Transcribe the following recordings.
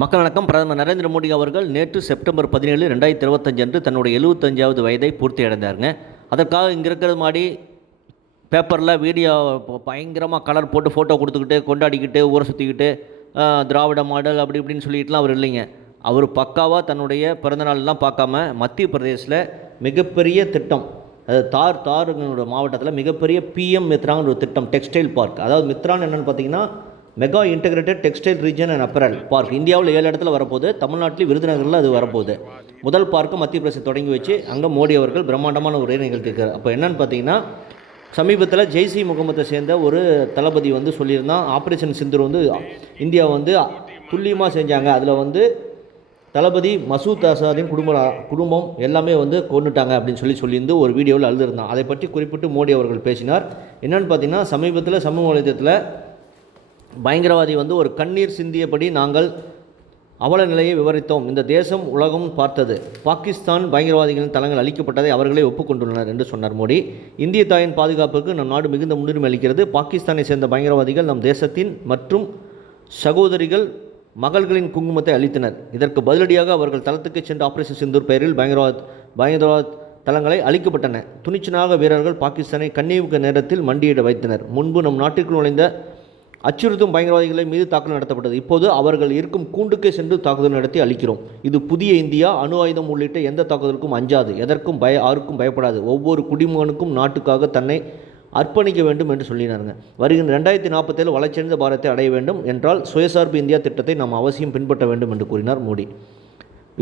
மக்கள் வணக்கம். பிரதமர் நரேந்திர மோடி அவர்கள் நேற்று செப்டம்பர் 17, 2025 அன்று தன்னுடைய 75வது வயதை பூர்த்தி அடைந்தாருங்க. அதற்காக இங்கே இருக்கிறது மாதிரி பேப்பரில் வீடியோ பயங்கரமாக கலர் போட்டு ஃபோட்டோ கொடுத்துக்கிட்டு கொண்டாடிக்கிட்டு ஊரை சுற்றிக்கிட்டு திராவிட மாடல் அப்படி இப்படின்னு சொல்லிட்டுலாம் அவர் இல்லைங்க. அவர் பக்காவாக தன்னுடைய பிறந்தநாள்லாம் பார்க்காம மத்திய பிரதேசில் மிகப்பெரிய திட்டம், அது தாருங்களோட மாவட்டத்தில் மிகப்பெரிய பிஎம் மித்ராங்கிற ஒரு திட்டம், டெக்ஸ்டைல் பார்க். அதாவது மித்ரான்னு என்னென்னு பார்த்தீங்கன்னா mega integrated textile region and apparel park. இந்தியாவில் 7 இடத்துல வரப்போகுது. தமிழ்நாட்டில் விருதுநகரில் அது வரப்போகுது. முதல் பார்க்கு மத்திய பிரதேசம் தொடங்கி வச்சு அங்கே மோடி அவர்கள் பிரம்மாண்டமான உரையை நிகழ்த்தியிருக்காரு. அப்போ என்னென்னு பார்த்தீங்கன்னா சமீபத்தில் ஜெய்சி முகமதை சேர்ந்த ஒரு தளபதி சொல்லியிருந்தான், ஆப்ரேஷன் சிந்தூர் இந்தியா துல்லியமாக செஞ்சாங்க, அதில் தளபதி மசூத் அசாரின் குடும்பம் எல்லாமே கொண்டுட்டாங்க அப்படின்னு சொல்லியிருந்து ஒரு வீடியோவில் எழுதிருந்தான். அதை பற்றி குறிப்பிட்டு மோடி அவர்கள் பேசினார். என்னென்னு பார்த்தீங்கன்னா சமீபத்தில் சமூக வலைதளத்தில் பயங்கரவாதி ஒரு கண்ணீர் சிந்தியபடி நாங்கள் அவல நிலையை விவரித்தோம், இந்த தேசம் உலகம் பார்த்தது, பாகிஸ்தான் பயங்கரவாதிகளின் தளங்கள் அளிக்கப்பட்டதை அவர்களே ஒப்புக்கொண்டுள்ளனர் என்று சொன்னார் மோடி. இந்திய தாயின் பாதுகாப்புக்கு நம் நாடு மிகுந்த முன்னுரிமை அளிக்கிறது. பாகிஸ்தானை சேர்ந்த பயங்கரவாதிகள் நம் தேசத்தின் மற்றும் சகோதரிகள் மகள்களின் குங்குமத்தை அளித்தனர். இதற்கு பதிலடியாக அவர்கள் தளத்துக்கு சென்று ஆபரேஷன் சிந்தூர் பெயரில் பயங்கரவாத தளங்களை அளிக்கப்பட்டன. துணிச்சலாக வீரர்கள் பாகிஸ்தானை கண்ணீவுக்கு நேரத்தில் மண்டியிட வைத்தனர். முன்பு நம் நாட்டிற்குள் நுழைந்த அச்சுறுத்தும் பயங்கரவாதிகளை மீது தாக்குதல் நடத்தப்பட்டது. இப்போது அவர்கள் இருக்கும் கூண்டுக்கே சென்று தாக்குதல் நடத்தி அளிக்கிறோம். இது புதிய இந்தியா. அணு ஆயுதம் உள்ளிட்ட எந்த தாக்குதலுக்கும் அஞ்சாது, எதற்கும் யாருக்கும் பயப்படாது. ஒவ்வொரு குடிமகனுக்கும் நாட்டுக்காக தன்னை அர்ப்பணிக்க வேண்டும் என்று சொல்லினாருங்க. வருகின்ற 2047 வளர்ச்சியடைந்த பாரத்தை அடைய வேண்டும் என்றால் சுயசார்பு இந்தியா திட்டத்தை நாம் அவசியம் பின்பற்ற வேண்டும் என்று கூறினார் மோடி.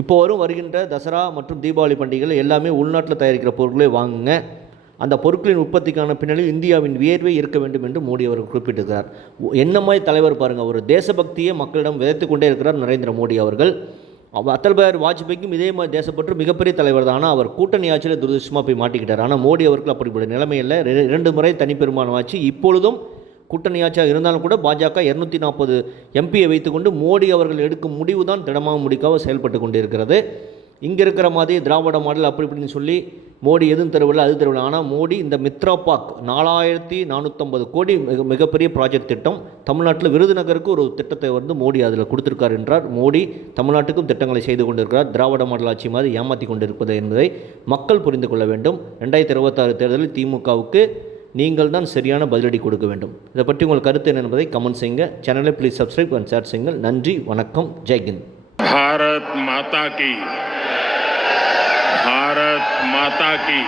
இப்போ வருகின்ற தசரா மற்றும் தீபாவளி பண்டிகைகள் எல்லாமே உள்நாட்டில் தயாரிக்கிற பொருட்களை வாங்குங்க. அந்த பொருட்களின் உற்பத்திக்கான பின்னணியில் இந்தியாவின் வியர்வை இருக்க வேண்டும் என்று மோடி அவர்கள் குறிப்பிட்டிருக்கிறார். என்ன மாதிரி தலைவர் பாருங்கள், ஒரு தேசபக்தியை மக்களிடம் விதைத்து கொண்டே இருக்கிறார் நரேந்திர மோடி அவர்கள். அடல் பிஹாரி வாஜ்பாய்க்கும் இதே மாதிரி தேசப்பற்று மிகப்பெரிய தலைவர் தான். ஆனால் அவர் கூட்டணி ஆட்சியில் துரதிருஷ்டமாக போய் மாட்டிக்கிட்டார். ஆனால் மோடி அவர்கள் அப்படிப்பட்ட நிலைமையில் 2 முறை தனிப்பெரும்பான்மை ஆட்சி, இப்பொழுதும் கூட்டணி ஆட்சியாக இருந்தாலும் கூட பாஜக 240 எம்பியை வைத்துக்கொண்டு மோடி அவர்கள் எடுக்கும் முடிவு தான் திடமாக முடிக்காக செயல்பட்டு கொண்டு இருக்கிறது. இங்கே இருக்கிற மாதிரி திராவிட மாடல் அப்படி இப்படின்னு சொல்லி மோடி எதுவும் தருவில்லை அது தருவில்லை. ஆனால் மோடி இந்த மித்ரா பார்க் 4450 கோடி மிகப்பெரிய ப்ராஜெக்ட் திட்டம், தமிழ்நாட்டில் விருதுநகருக்கு ஒரு திட்டத்தை மோடி அதில் கொடுத்துருக்கார் என்றார். மோடி தமிழ்நாட்டுக்கும் திட்டங்களை செய்து கொண்டிருக்கிறார். திராவிட மாடல் ஆட்சி மாதிரி ஏமாற்றி கொண்டிருப்பது என்பதை மக்கள் புரிந்து கொள்ள வேண்டும். 2026 தேர்தலில் திமுகவுக்கு நீங்கள் தான் சரியான பதிலடி கொடுக்க வேண்டும். இதை பற்றி உங்கள் கருத்து என்ன என்பதை கமெண்ட் செய்யுங்க. சேனலை ப்ளீஸ் சப்ஸ்கிரைப் அண்ட் ஷேர் செய்யுங்கள். நன்றி, வணக்கம், ஜெய்ஹிந்த். भारत माता की